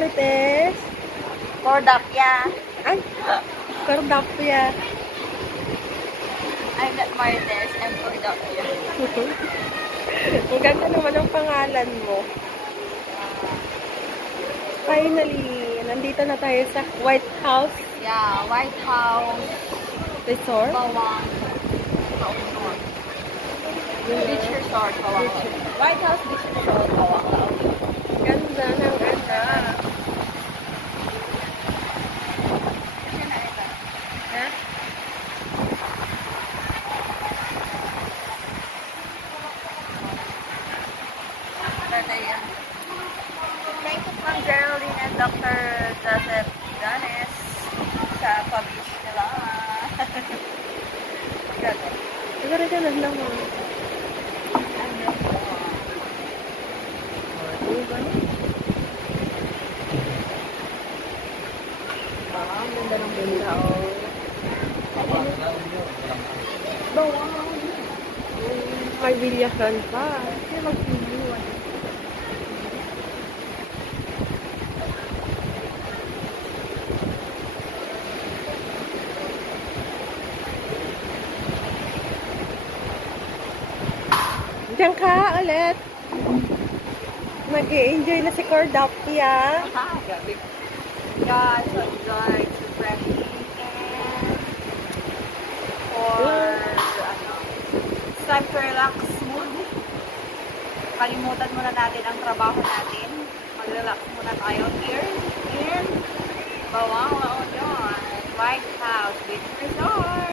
Marites? Cordapia. Ay, Cordapia. I'm not Marites, I'm Cordapia. Ang ganda naman ang pangalan mo. Finally, nandito na tayo sa White House Yeah, White House, Resort. Bawang, Bawang. Beach Resort, Bawang. White House Beach Resort, Bawang. Ganda ng ganda. Ha? Thank you from Geraldine and Dr. Joseph Ganes sa publish nila. Ganda. Siguro ka naglamang. Diba? Ang ganda ng bunda, oh. Bawang. May bilyakan pa. Kaya mag-iwan. Diyan ka ulit. Mag-i-enjoy na si Cordapia. Gabi. Yeah, so enjoy, it's refreshing and it's time to relax mood. Kalimutan muna natin ang trabaho natin. Mag-relax muna tayo here in Bawang, La Union, White House Beach Resort.